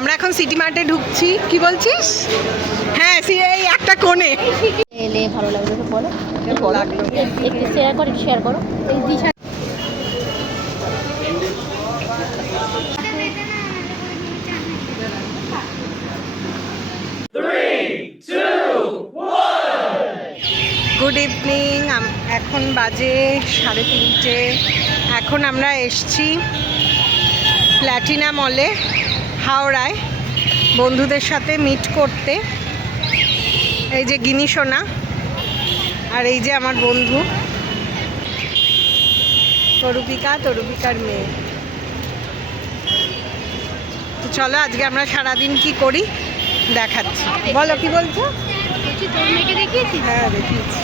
আমরা এখন সিটি মার্টে ঢুকছি। কি বলছিস? হ্যাঁ, এই একটা কোণে এলে ভালো লাগলো তো বলো। একটু শেয়ার করো এই দিশা। Good evening. এখন বাজে 3:30। এখন আমরা এসছি প্ল্যাটিনা মলে হাওড়ায় বন্ধুদের সাথে মিট করতে। এই যে গিনি সোনা আর এই যে আমার বন্ধু তরুপিকার মেয়ে। তো চলো আজকে আমরা সারাদিন কি করি দেখাচ্ছি। বলো কি বলছো? হ্যাঁ দেখিয়েছি।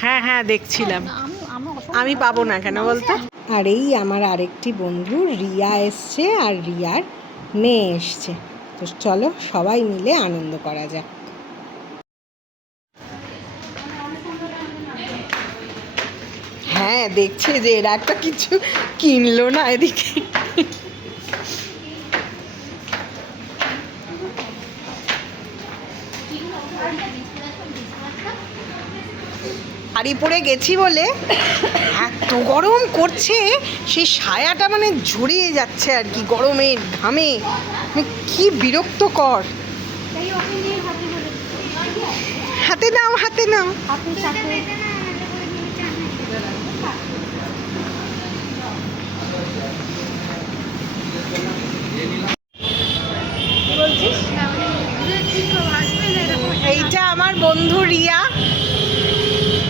হ্যাঁ হ্যাঁ দেখছিলাম। আমি পাবো না কেন বলতো? আর এই আমার আরেকটি বন্ধু রিয়া এসছে আর রিয়ার মেয়ে এসছে। তো চলো সবাই মিলে আনন্দ করা যাক। হ্যাঁ দেখছে যে এরা একটা কিছু কিনলো না এদিকে। শাড়ি পরে গেছি বলে এত গরম করছে, সেই সায়াটা মানে ঝরিয়ে যাচ্ছে আর কি গরমের ঘামে। কি বিরক্তকর। হাতে নাও হাতে নাও। এইটা আমার বন্ধু রিয়া,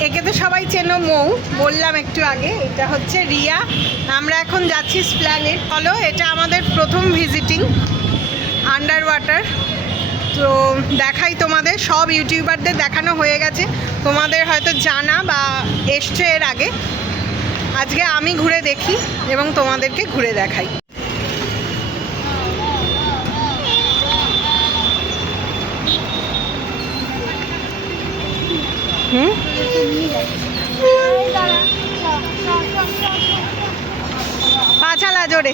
একে তো সবাই চেনো, মৌ বললাম একটু আগে। এটা হচ্ছে রিয়া। আমরা এখন যাচ্ছি স্প্ল্যানেড। চলো, এটা আমাদের প্রথম ভিজিটিং আন্ডার ওয়াটার। তো দেখাই তোমাদের, সব ইউটিউবারদের দেখানো হয়ে গেছে, তোমাদের হয়তো জানা বা এসছে এর আগে। আজকে আমি ঘুরে দেখি এবং তোমাদেরকে ঘুরে দেখাই। পা চালা জোরে।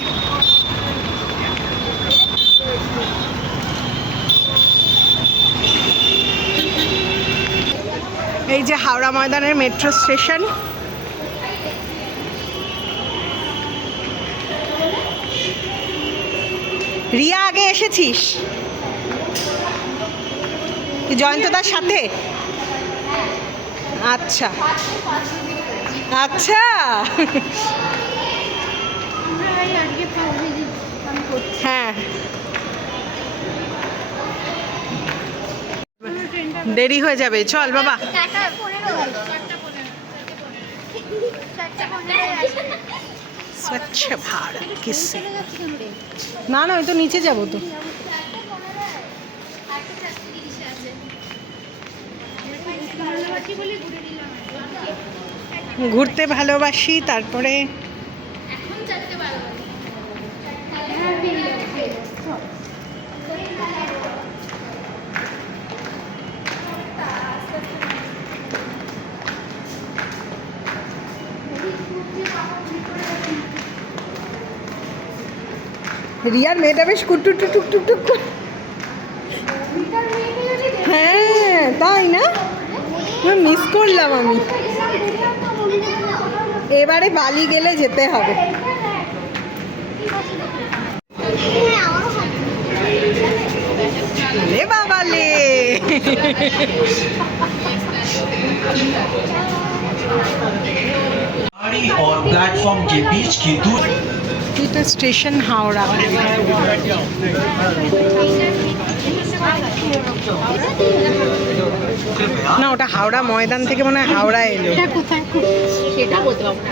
এই যে হাওড়া ময়দানের মেট্রো স্টেশন। রিয়া আগে এসেছিস জয়ন্তদার সাথে? আচ্ছা আচ্ছা। হ্যাঁ দেরি হয়ে যাবে, চল বাবা। স্বচ্ছ ভারত কিসে? না না, ওই তো নিচে যাবো তো। ঘুরতে ভালোবাসি, তারপরে রিয়ার মেয়েটা বেশ কুটুক টুক টুক টুক। হ্যাঁ তাই না, মিস করলাম আমি। এবারে বালি গেলে যেতে হবে। লে বাবা লে। और प्लेटफॉर्म के बीच की दूरी। এটা স্টেশন হাওড়া। না ওটা হাওড়া ময়দান থেকে মনে হয় হাওড়া এলো। সেটা বলতে পারবো না।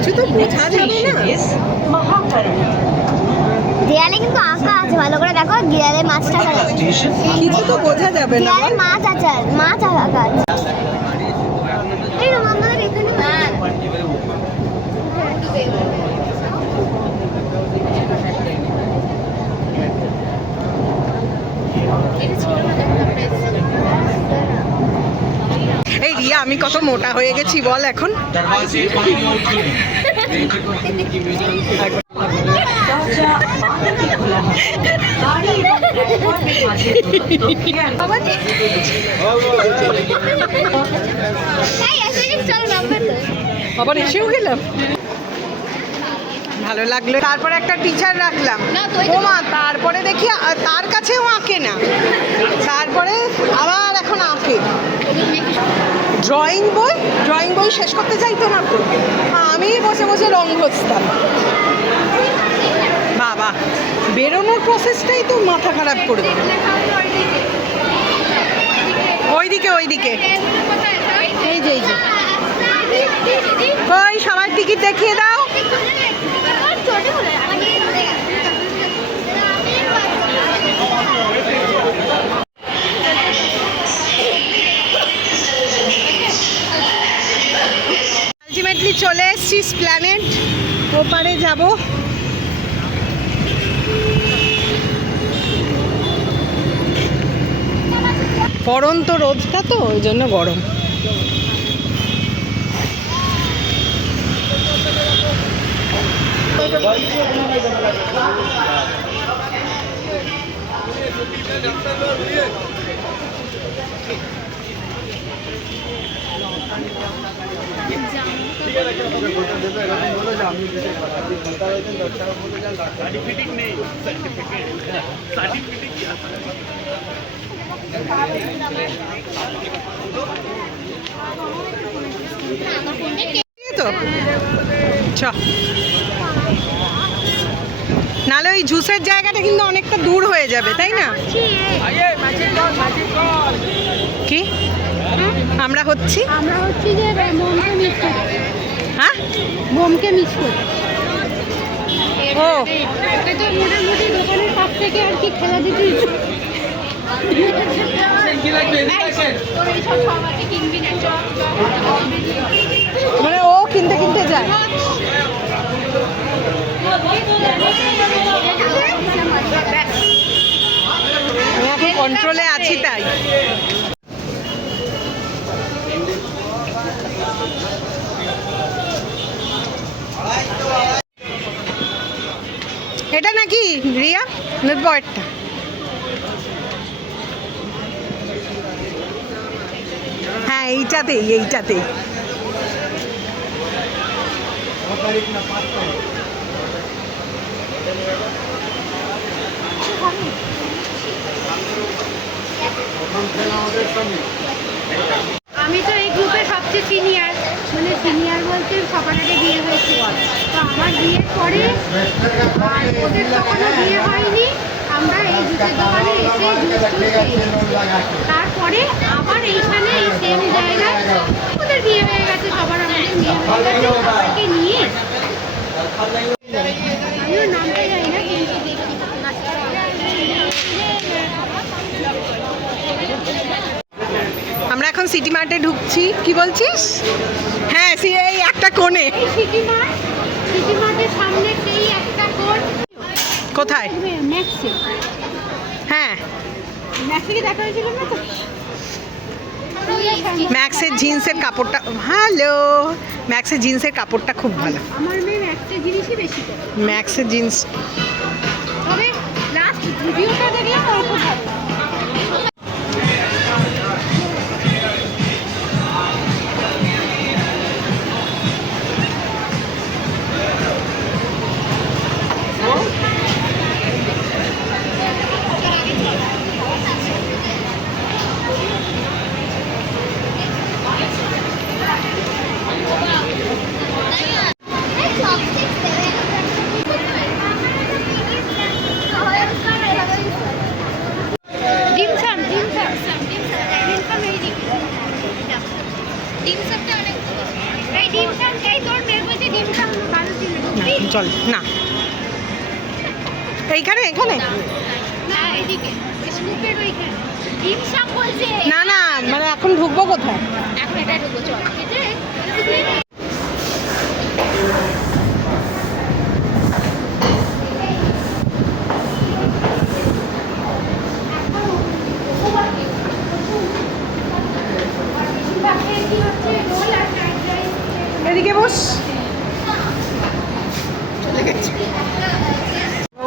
কিছু তো বোঝা যাবে না। দেয়ালে কিন্তু আঁকা আছে, ভালো করে দেখো, দেয়ালে মাছটা আঁকা আছে। Station. কিছু তো বোঝা যাবে না দেয়ালে বল। মাছ আছে, মাছ আঁকা আছে। এই না আমাদের এখানে মাছ। এই রিয়া, আমি কত মোটা হয়ে গেছি বল এখন। दरवाजे बाई ओर खुले দরজা বাঁ দিকে খোলা হবে। গাড়ি এবং প্ল্যাটফর্মের মাঝে দূরত্ব খেয়াল রাখুন। এই এসে চল নাম্বার তো। আবার এসেও গেলাম, ভালো লাগলো। তারপরে একটা টিচার রাখলাম, ও মা, তারপরে দেখি তার কাছেও আঁকে না, তারপরে আবার এখন আঁকে। ড্রয়িং বই শেষ করতে চাইতো না তো, আমি বসে বসে রং ঘষতাম। বাবা, বেরোনোর প্রসেসটাই তো মাথা খারাপ করে দেবে। ওইদিকে এই যে ওই সবার টিকিট দেখিয়ে দাও। আলটিমেটলি চলে এসেছি স্প্ল্যানেড, ওপারে যাব। পরন্ত রোদটা তো ওই জন্য গরম। তো চ, নাহলে ওই জুসের জায়গাটা কিন্তু অনেকটা দূর হয়ে যাবে, তাই না? কি আমরা হচ্ছি যে মোমকে মিস করি, হ্যাঁ মোমকে মিস করি। ও ওকে তো মোটামুটি দোকানের কাছ থেকে আর কি খেলা দিতে মানে ও কিনতে কিনতে যায়। আমি এখন কন্ট্রোলে আছি তাই। এটা নাকি রিয়া নেটবয়েরটা? হ্যাঁ এইটাতেই আমি তো এই গ্রুপে সবচেয়ে সিনিয়র, মানে সিনিয়র বলতে সবার আগে বিয়ে হয়েছে। তো আমার বিয়ের পরে আর ওদের তখনও বিয়ে হয়নি, আমরা এই জুসের দোকানে এসে জুস খেয়েছি। তারপরে আবার এইখানে এই সেম জায়গায় ওদের বিয়ে হয়ে গেছে, সবার আমাদের বিয়ে হয়ে গেছে, সবাইকে নিয়ে আমিও নামতে যাই না, কিন্তু দেখি আমরা এখন সিটি মার্টে ঢুকছি। কি বলছিস? হ্যাঁ, এই একটা কোণে। সিটি মার্টের সামনে সেই একটা কোণ। কোথায়? ম্যাক্সে হ্যাঁ, ম্যাক্সে দেখা হয়েছিল না তো? ম্যাক্সের জিন্সের কাপড়টা ভালো, ম্যাক্সের জিন্সের কাপড়টা খুব ভালো। আমার মেয়ে ম্যাক্সের জিনিসই বেশি করে, ম্যাক্সের জিন্স তবে লাস্ট ভিডিওটা দেখলাম ওর খুব ভালো। ডিম সামটা অনেক, এই ডিম সাম, এই তোর মেয়ে বলছে ডিম সাম চল না এইখানে এখানে হ্যাঁ এদিকে স্কুপের ওইখানে ডিম শাক বলছে না না মানে এখন ঢুকবো কোথায়? এখন এটা ঢুকো চল খেতে এদিকে বস।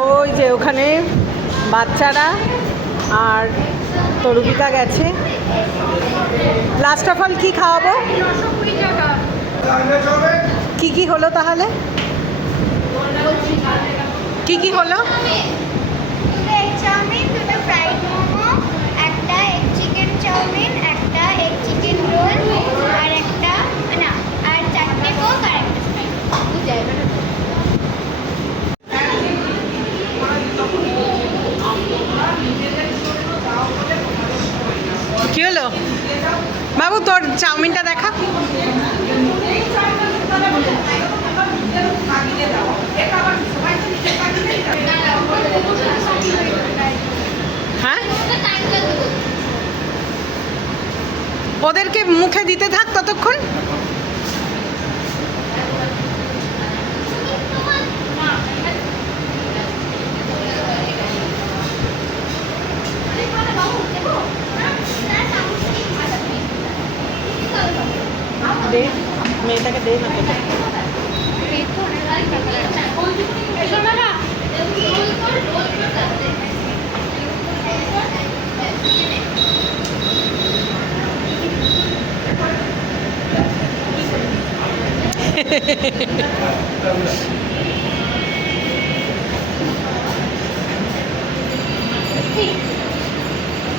ওই যে ওখানে বাচ্চারা আর তরুবিকা গেছে। লাস্ট অফ অল কি খাওয়াবো? কি কি হলো তাহলে? কি কি হলো? এগ চাউমিন, দুটো ফ্রাইড মোমো, একটা এগ চিকেন চাউমিন, একটা এগ চিকেন রোল, আর একটা না আর চারটে কোক আর একটা স্প্রাইট। কি হলো বাবু, তোর চাউমিনটা দেখা। হ্যাঁ, ওদেরকে মুখে দিতে থাক ততক্ষণ। দে মেয়েটাকে দে না তোকে।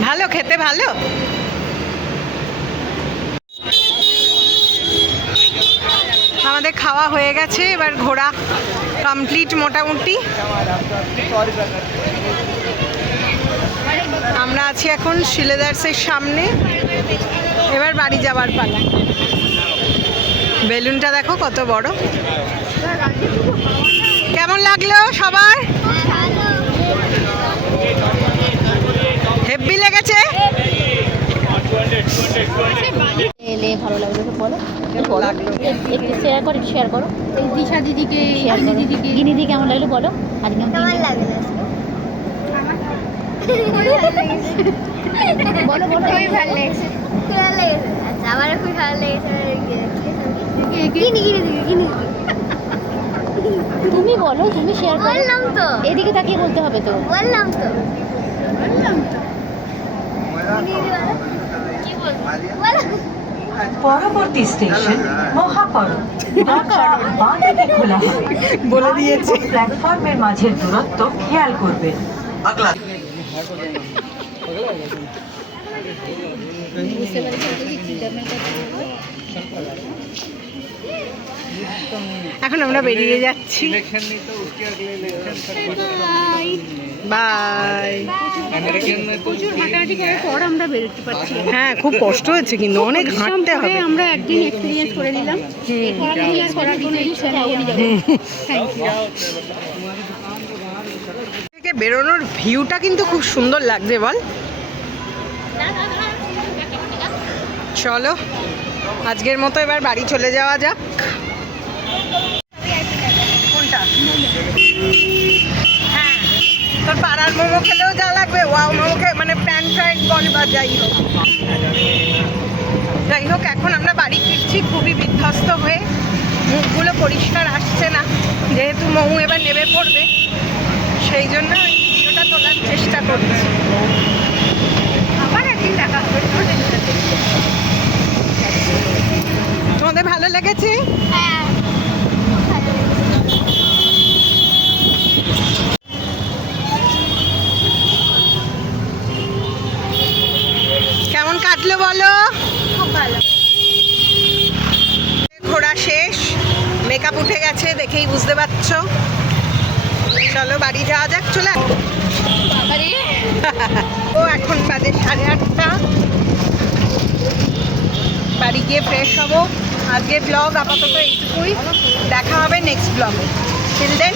ভালো খেতে, ভালো। আমাদের খাওয়া হয়ে গেছে, এবার ঘোরা কমপ্লিট মোটামুটি। আমরা আছি এখন শিলেদার্সের সামনে, এবার বাড়ি যাবার পালা। বেলুনটা দেখো কত বড়। কেমন লাগলো সবার? হেব্বি লেগেছে? এলে ভালো লাগলো তো বলো। লাগলো। একটু শেয়ার করো এই দিশা দিদিকে শেয়ার করো। দিদিকে গিনি দি কেমন লাগলো বলো। আজকে কেমন লাগলো? বলো বলো। খুবই ভালো লেগেছে। খুবই ভালো লেগেছে। আচ্ছা, আমারও খুবই ভালো লেগেছে। কিনি কিনি দিবি, কিনি তুমি বলো, তুমি শেয়ার করো। বললাম তো, এদিকে তাকিয়ে বলতে হবে তো। বললাম তো, কিনি দিবা না? কি বলবো? বলো। পরবর্তী স্টেশন মহাকরণ। দরজা বাঁ দিকে খোলা হবে। বলে দিয়েছে। প্ল্যাটফর্মের মাঝের দূরত্ব খেয়াল করবেন। এখন আমরা বেরিয়ে যাচ্ছি। বাই। প্রচুর হাঁটাহাঁটি করার পর আমরা বেরোতে পারছি। হ্যাঁ, খুব কষ্ট হচ্ছে কিন্তু অনেক হাঁটতে হবে। আমরা একদিন এক্সপিরিয়েন্স করে নিলাম। এরপর আর করার কোনো ইচ্ছা নেই। Thank you. থেকে বেরোনোর ভিউটা কিন্তু খুব সুন্দর লাগছে বল। চলো আজকের মতো এবার বাড়ি চলে যাওয়া যাক। কোনটা? হ্যাঁ, তোর পাড়ার মোমো খেলেও যা লাগবে, ওয়াও মোমো মানে প্যান ফ্রাইড বল বা যাই হোক। এখন আমরা বাড়ি ফিরছি খুবই বিধ্বস্ত হয়ে। মুখগুলো পরিষ্কার আসছে না, যেহেতু মোমো এবার নেমে পড়বে, সেই জন্য এই ভিডিওটা তোলার চেষ্টা করছি। আবার একদিন দেখা হবে। তোমাদের ভালো লেগেছে? হ্যাঁ, কেমন কাটলো বলো? খুব ভালো। ঘোরা শেষ, মেকআপ উঠে গেছে দেখেই বুঝতে পারছো। চলো বাড়ি যাওয়া যাক। চলে ও এখন বাজে 8:30। বাড়ি গিয়ে ফ্রেশ হবো। আজকের ব্লগ আপাতত এইটুকুই, দেখা হবে নেক্সট ব্লগে। Till then